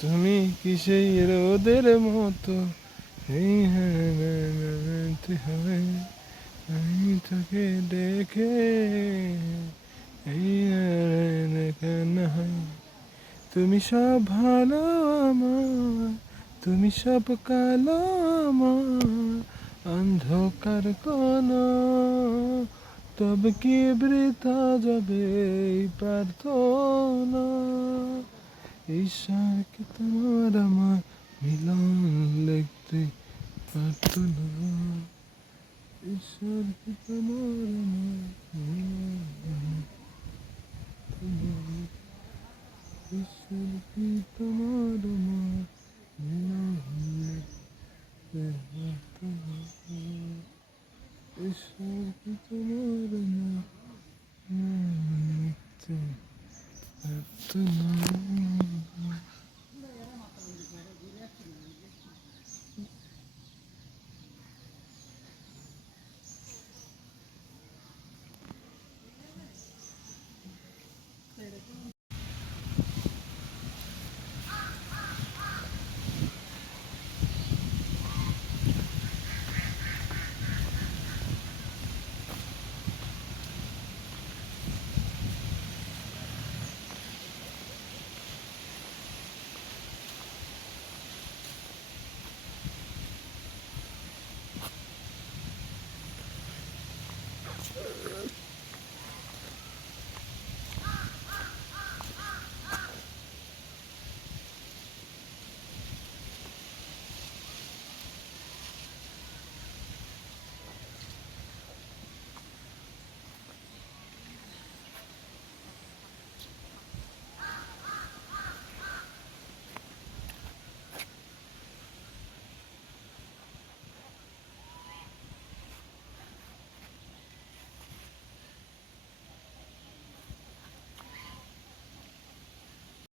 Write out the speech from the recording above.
তুমি কি সেই রোদের মতো? এই হারাতে হবে। আমি তোকে দেখে এই হয়? তুমি সব ভালো আমার, তুমি সব কালো আমার, অন্ধকার কোন। তবে কি বৃথা যাবে প্রার্থনা? ঈশ্বর কি তোমার আমার মিলন লিখতে পারত না। ঈশ্বর কি তোমার আমার মিলন ঈশ্বর কি তোমার আমার মিলন লিখতে পারত না। ঈশ্বর কি তোমার আমার মিলন লিখতে পারত না।